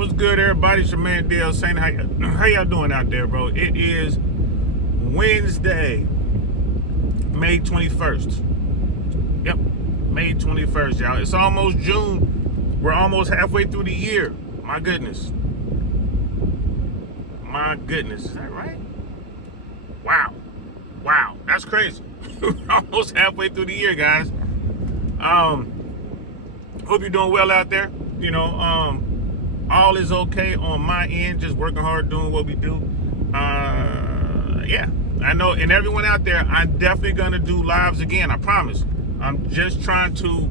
What's good, everybody? It's your man Dale saying how y'all doing out there, bro? It is Wednesday, May 21st. Yep, May 21st, y'all. It's almost June. We're almost halfway through the year. My goodness. Is that right? Wow, that's crazy. Almost halfway through the year, guys. Hope you're doing well out there. You know, all is okay on my end, just working hard, doing what we do. Yeah, I know, and everyone out there, I'm definitely gonna do lives again, I promise. I'm just trying to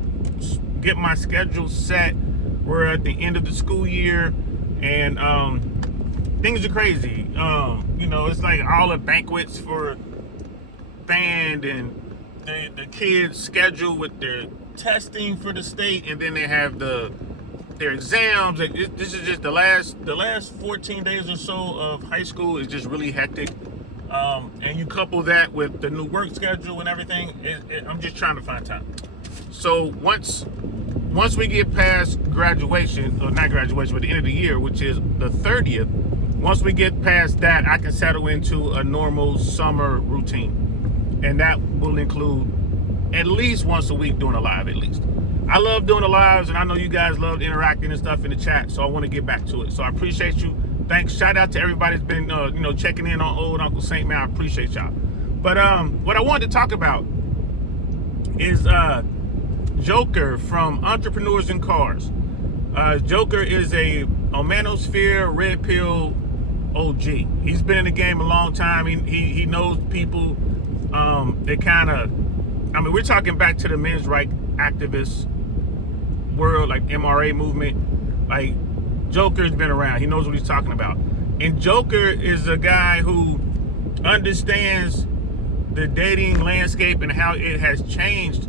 get my schedule set. We're at the end of the school year, and things are crazy. You know, it's like all the banquets for band and the kids schedule with their testing for the state, and then they have their exams. This is just the last 14 days or so of high school is just really hectic. And you couple that with the new work schedule and everything, I'm just trying to find time. So once we get past graduation, or not graduation, but the end of the year, which is the 30th, once we get past that, I can settle into a normal summer routine. And that will include at least once a week doing a live, at least. I love doing the lives, and I know you guys love interacting and stuff in the chat, so I want to get back to it. So I appreciate you. Thanks. Shout out to everybody that's been, checking in on old Uncle Saint, man. I appreciate y'all. But what I wanted to talk about is Joker from Entrepreneurs in Cars. Joker is a Manosphere Red Pill OG. He's been in the game a long time. He knows people that kind of, I mean, we're talking back to the men's rights activists world, like MRA movement. Like, Joker's been around. He knows what he's talking about. And Joker is a guy who understands the dating landscape and how it has changed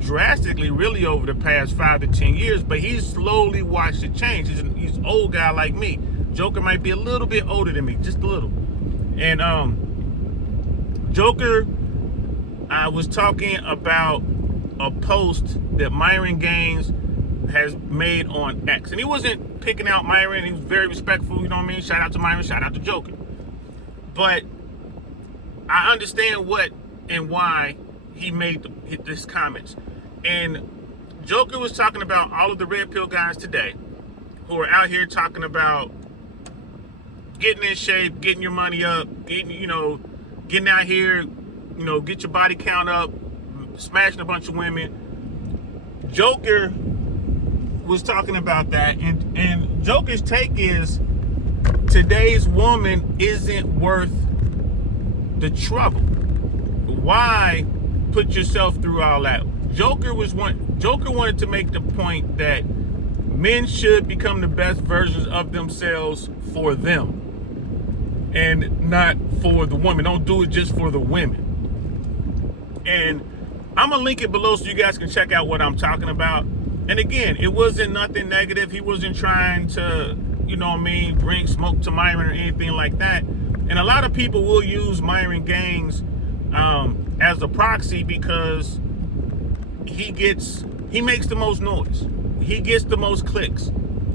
drastically, really, over the past 5 to 10 years. But he's slowly watched it change. He's an old guy like me. Joker might be a little bit older than me, just a little. And Joker, I was talking about a post that Myron Gaines has made on X. And he wasn't picking out Myron. He was very respectful, you know what I mean? Shout out to Myron, shout out to Joker. But I understand what and why he made this comments. And Joker was talking about all of the red pill guys today who are out here talking about getting in shape, getting your money up, getting out here, get your body count up, smashing a bunch of women. Joker was talking about that, and Joker's take is today's woman isn't worth the trouble. Why put yourself through all that? Joker wanted to make the point that men should become the best versions of themselves for them and not for the women. Don't do it just for the women. And I'm gonna link it below so you guys can check out what I'm talking about. And again, it wasn't nothing negative. He wasn't trying to, bring smoke to Myron or anything like that. And a lot of people will use Myron Gaines as a proxy because he makes the most noise. He gets the most clicks.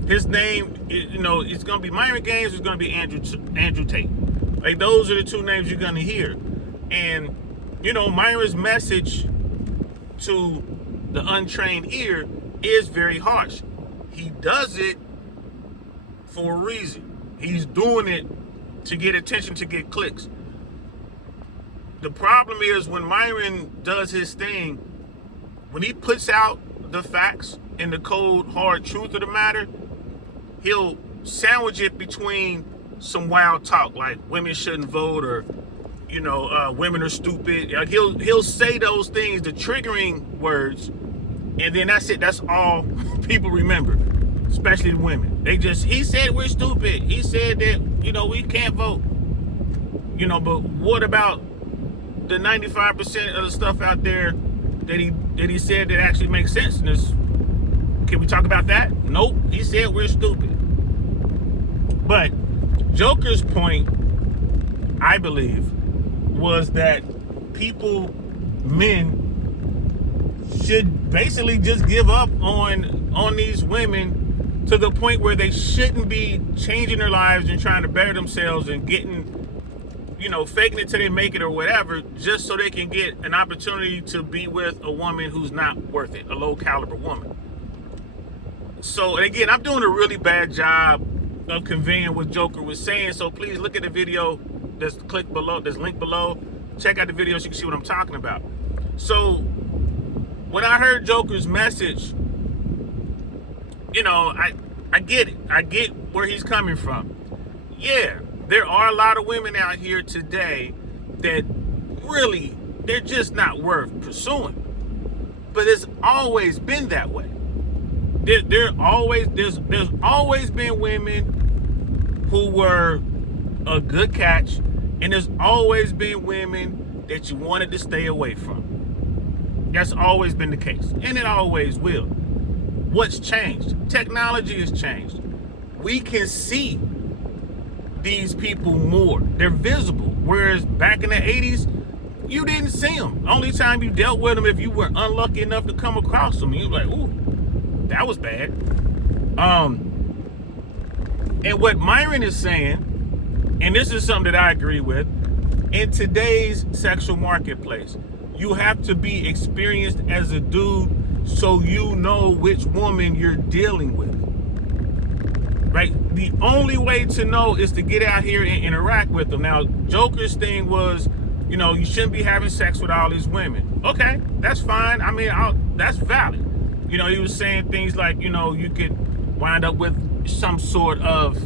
His name, it's gonna be Myron Gaines. It's gonna be Andrew Tate. Like, those are the two names you're gonna hear. And Myron's message to the untrained ear is very harsh. He does it for a reason. He's doing it to get attention, to get clicks. The problem is when Myron does his thing, when he puts out the facts and the cold, hard truth of the matter, he'll sandwich it between some wild talk, like women shouldn't vote, or women are stupid. Like, he'll say those things, the triggering words, and then that's it. That's all people remember, especially the women. He said we're stupid. He said that, we can't vote. But what about the 95% of the stuff out there that he said that actually makes sense? Can we talk about that? Nope. He said we're stupid. But Joker's point, I believe, was that men should basically just give up on these women to the point where they shouldn't be changing their lives and trying to better themselves and getting, faking it till they make it or whatever, just so they can get an opportunity to be with a woman who's not worth it, a low caliber woman. So, and again, I'm doing a really bad job of conveying what Joker was saying. So please look at the video that's linked below. Check out the video so you can see what I'm talking about. So when I heard Joker's message, I get it. I get where he's coming from. Yeah, there are a lot of women out here today that really, they're just not worth pursuing. But it's always been that way. There's always been women who were a good catch, and there's always been women that you wanted to stay away from. That's always been the case, and it always will. What's changed? Technology has changed. We can see these people more. They're visible. Whereas back in the 80s, you didn't see them. Only time you dealt with them if you were unlucky enough to come across them. You were like, ooh, that was bad. And what Myron is saying, and this is something that I agree with, in today's sexual marketplace, you have to be experienced as a dude so you know which woman you're dealing with. Right? The only way to know is to get out here and interact with them. Now, Joker's thing was, you shouldn't be having sex with all these women. Okay, that's fine. I mean, that's valid. He was saying things like, you could wind up with some sort of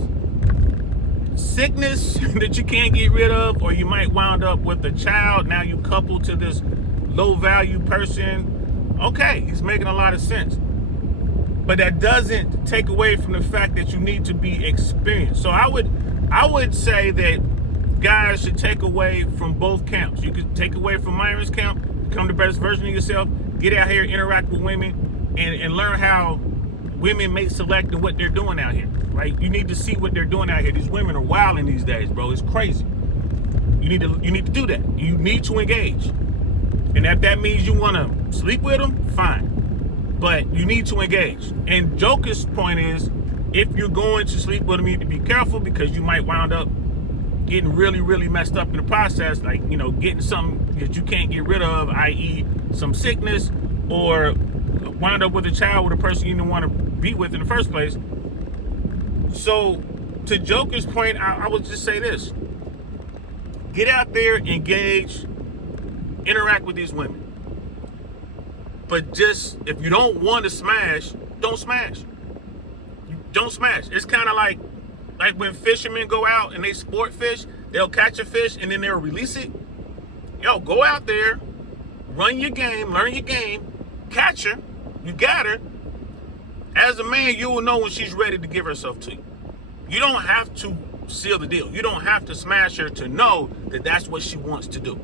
sickness that you can't get rid of, or you might wind up with a child. Now you couple to this low value person. Okay, he's making a lot of sense. But that doesn't take away from the fact that you need to be experienced. So I would say that guys should take away from both camps. You could take away from Myron's camp, become the best version of yourself, get out here, interact with women, and learn how women may select and what they're doing out here, right? You need to see what they're doing out here. These women are wilding these days, bro. It's crazy. You need to do that. You need to engage. And if that means you want to sleep with them, fine. But you need to engage. And Joker's point is, if you're going to sleep with them, you need to be careful, because you might wind up getting really, really messed up in the process, like, getting something that you can't get rid of, i.e. some sickness, or wind up with a child with a person you didn't want to be with in the first place. So, to Joker's point, I would just say this. Get out there, engage, interact with these women. But just, if you don't want to smash, don't smash. Don't smash. It's kind of like when fishermen go out and they sport fish, they'll catch a fish and then they'll release it. Yo, go out there, run your game, learn your game, catch her, you got her. As a man, you will know when she's ready to give herself to you. You don't have to seal the deal. You don't have to smash her to know that that's what she wants to do.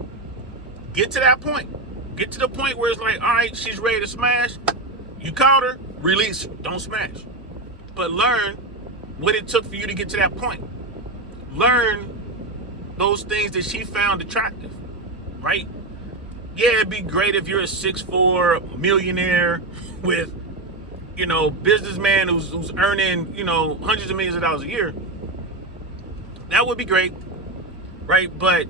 Get to that point. Get to the point where it's like, all right, she's ready to smash. You caught her, release her. Don't smash. But learn what it took for you to get to that point. Learn those things that she found attractive, right? Yeah, it'd be great if you're a 6'4" millionaire with, businessman who's earning, hundreds of millions of dollars a year. That would be great, right? But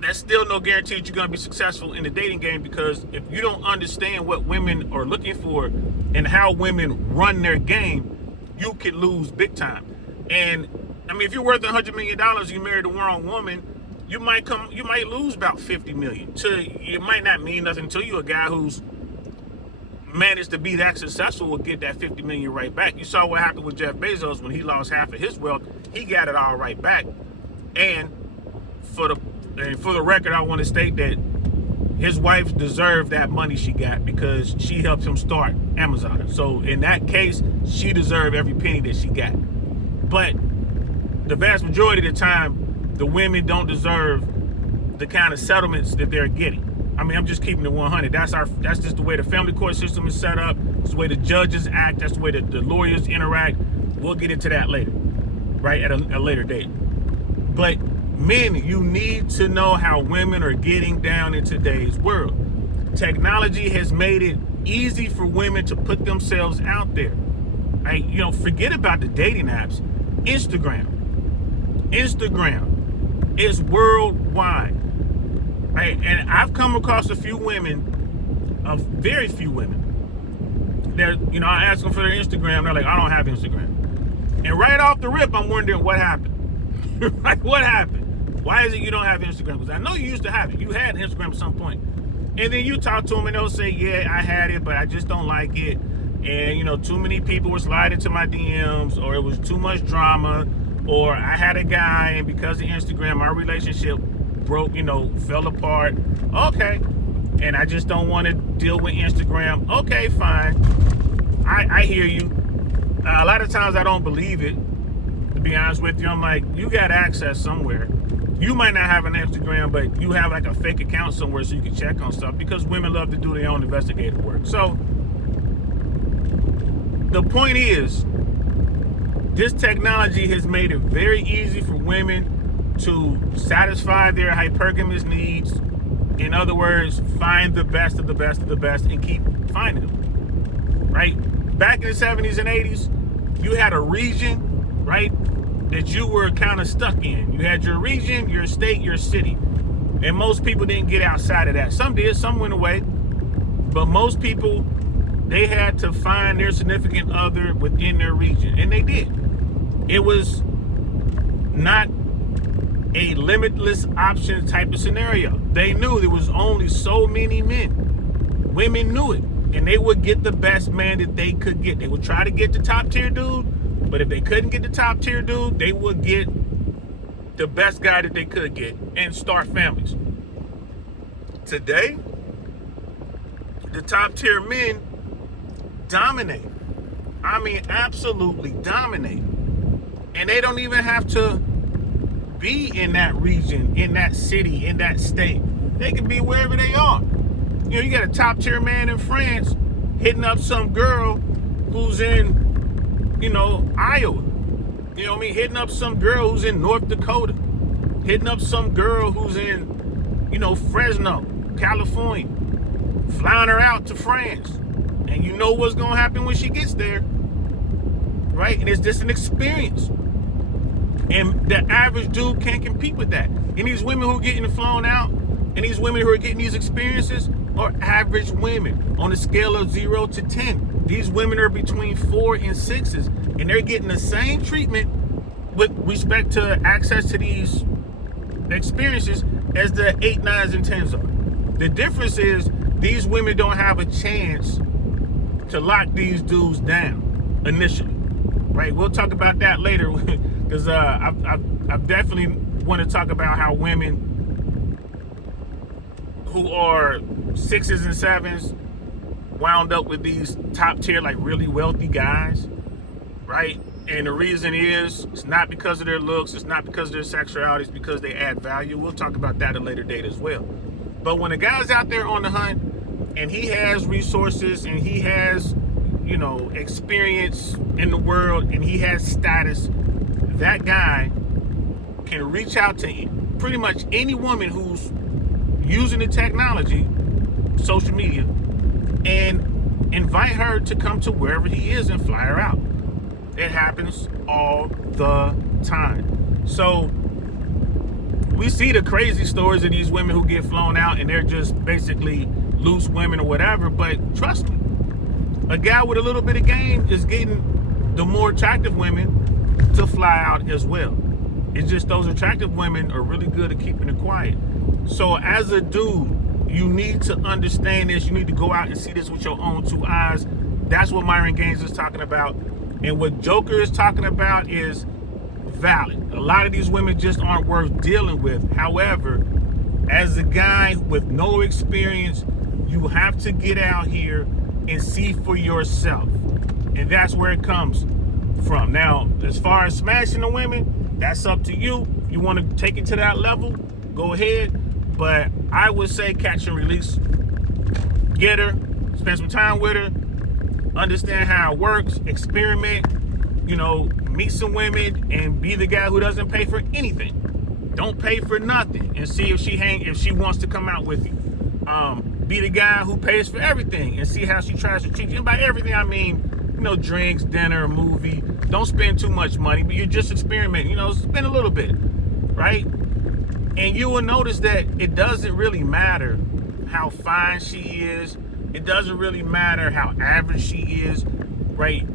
that's still no guarantee that you're going to be successful in the dating game, because if you don't understand what women are looking for and how women run their game, you could lose big time. And I mean, if you're worth $100 million, you married the wrong woman, you might lose about $50 million. It might not mean nothing to you. A guy who's managed to be that successful will get that $50 million right back. You saw what happened with Jeff Bezos when he lost half of his wealth. He got it all right back. And for the record, I want to state that his wife deserved that money she got, because she helped him start Amazon. So in that case, she deserved every penny that she got. But the vast majority of the time, the women don't deserve the kind of settlements that they're getting. I mean, I'm just keeping it 100. That's just the way the family court system is set up. It's the way the judges act. That's the way the lawyers interact. We'll get into that later, right, at a later date. But men, you need to know how women are getting down in today's world. Technology has made it easy for women to put themselves out there. Forget about the dating apps. Instagram is worldwide. Right? And I've come across a few women, very few women. I ask them for their Instagram. They're like, I don't have Instagram. And right off the rip, I'm wondering what happened. Right? What happened? Why is it you don't have Instagram? Because I know you used to have it. You had Instagram at some point. And then you talk to them and they'll say, yeah, I had it, but I just don't like it. And, too many people were sliding to my DMs, or it was too much drama, or I had a guy and because of Instagram, our relationship broke, fell apart. Okay. And I just don't want to deal with Instagram. Okay, fine. I hear you. A lot of times I don't believe it, to be honest with you. I'm like, you got access somewhere. You might not have an Instagram, but you have like a fake account somewhere so you can check on stuff, because women love to do their own investigative work. So the point is, this technology has made it very easy for women to satisfy their hypergamous needs. In other words, find the best of the best of the best and keep finding them, right? Back in the 70s and 80s, you had a region, right, that you were kind of stuck in. You had your region, your state, your city. And most people didn't get outside of that. Some did, some went away. But most people, they had to find their significant other within their region. And they did. It was not a limitless option type of scenario. They knew there was only so many men. Women knew it. And they would get the best man that they could get. They would try to get the top tier dude, but if they couldn't get the top tier dude, they would get the best guy that they could get and start families. Today, the top tier men dominate. I mean, absolutely dominate. And they don't even have to be in that region, in that city, in that state. They can be wherever they are. You got a top tier man in France hitting up some girl who's in, Iowa. You know what I mean? Hitting up some girl who's in North Dakota. Hitting up some girl who's in, Fresno, California. Flying her out to France. And you know what's going to happen when she gets there. Right? And it's just an experience. And the average dude can't compete with that. And these women who are getting flown out, and these women who are getting these experiences, are average women on a scale of 0 to 10. These women are between 4 and 6s, and they're getting the same treatment with respect to access to these experiences as the 8, 9s, and 10s are. The difference is these women don't have a chance to lock these dudes down initially, right? We'll talk about that later, because I definitely want to talk about how women who are 6s and 7s wound up with these top tier, like really wealthy guys, right? And the reason is, it's not because of their looks, it's not because of their sexuality, it's because they add value. We'll talk about that at a later date as well. But when a guy's out there on the hunt and he has resources and he has, experience in the world and he has status, that guy can reach out to pretty much any woman who's using the technology, social media, and invite her to come to wherever he is and fly her out. It happens all the time. So we see the crazy stories of these women who get flown out and they're just basically loose women or whatever, but trust me, a guy with a little bit of game is getting the more attractive women to fly out as well. It's just those attractive women are really good at keeping it quiet. So as a dude, you need to understand this. You need to go out and see this with your own 2 eyes. That's what Myron Gaines is talking about. And what Joker is talking about is valid. A lot of these women just aren't worth dealing with. However, as a guy with no experience, you have to get out here and see for yourself. And that's where it comes from. Now, as far as smashing the women, that's up to you. You want to take it to that level, go ahead. But I would say catch and release. Get her, spend some time with her, understand how it works, experiment, meet some women and be the guy who doesn't pay for anything. Don't pay for nothing and see if she wants to come out with you. Be the guy who pays for everything and see how she tries to treat you. And by everything, I mean, drinks, dinner, a movie. Don't spend too much money, but you're just experimenting. Spend a little bit, right? And you will notice that it doesn't really matter how fine she is. It doesn't really matter how average she is, right?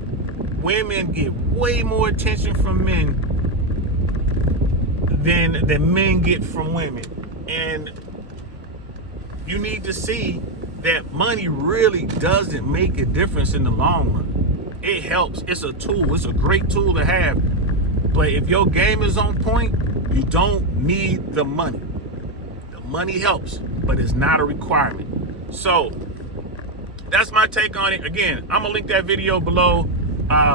Women get way more attention from men than men get from women. And you need to see that money really doesn't make a difference in the long run. It helps. It's a tool. It's a great tool to have. But if your game is on point, you don't need the money. The money helps, but it's not a requirement. So that's my take on it. Again, I'm gonna link that video below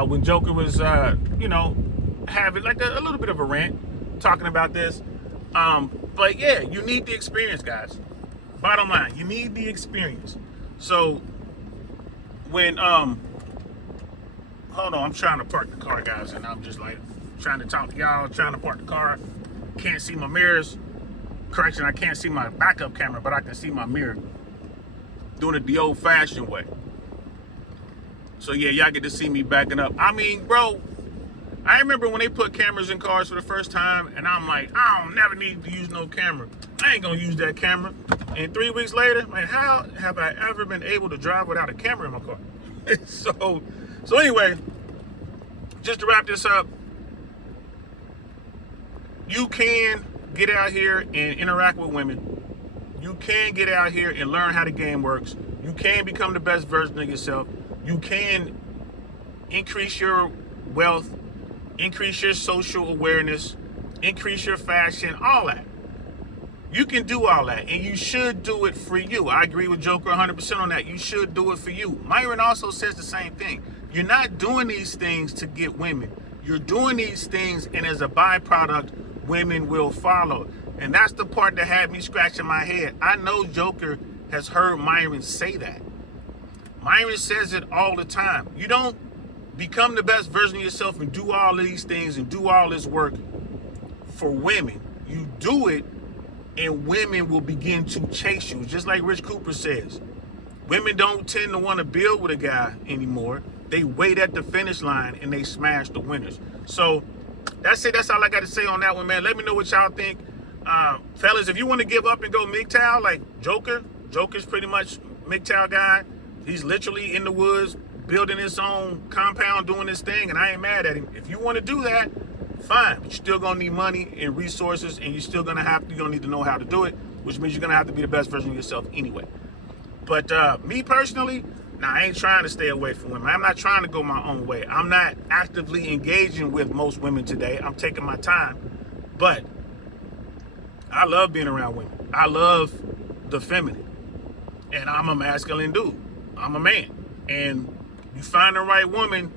when Joker was, having like a little bit of a rant talking about this. But yeah, you need the experience, guys. Bottom line, you need the experience. So when hold on, I'm trying to park the car, guys, and I'm just like trying to talk to y'all, trying to park the car. Can't see my mirrors. Correction, I can't see my backup camera, but I can see my mirror. Doing it the old-fashioned way. So yeah, y'all get to see me backing up. I mean, bro, I remember when they put cameras in cars for the first time, and I'm like, I don't never need to use no camera. I ain't gonna use that camera. And 3 weeks later, like, how have I ever been able to drive without a camera in my car? So anyway, just to wrap this up, you can get out here and interact with women. You can get out here and learn how the game works. You can become the best version of yourself. You can increase your wealth, increase your social awareness, increase your fashion, all that. You can do all that, and you should do it for you. I agree with Joker 100% on that. You should do it for you. Myron also says the same thing. You're not doing these things to get women. You're doing these things, and as a byproduct, women will follow. And that's the part that had me scratching my head. I know Joker has heard Myron say that. Myron says it all the time. You don't become the best version of yourself and do all of these things and do all this work for women. You do it, and women will begin to chase you. Just like Rich Cooper says. Women don't tend to want to build with a guy anymore. They wait at the finish line and they smash the winners. So that's it. That's all I got to say on that one, man. Let me know what y'all think. Fellas, if you want to give up and go MGTOW like Joker's pretty much MGTOW guy. He's literally in the woods building his own compound, doing his thing, and I ain't mad at him. If you want to do that, fine. But you're still gonna need money and resources, and you're gonna need to know how to do it, which means you're gonna have to be the best version of yourself anyway. But me personally, I ain't trying to stay away from women. I'm not trying to go my own way. I'm not actively engaging with most women today. I'm taking my time. But I love being around women. I love the feminine. And I'm a masculine dude. I'm a man. And you find the right woman,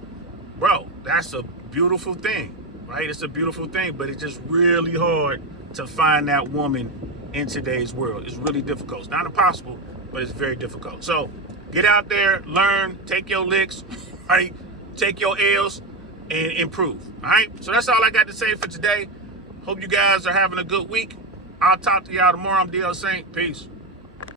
bro, that's a beautiful thing, right? It's a beautiful thing, but it's just really hard to find that woman in today's world. It's really difficult. It's not impossible, but it's very difficult. So get out there, learn, take your licks, right? Take your L's and improve, all right? So that's all I got to say for today. Hope you guys are having a good week. I'll talk to y'all tomorrow. I'm DL Saint. Peace.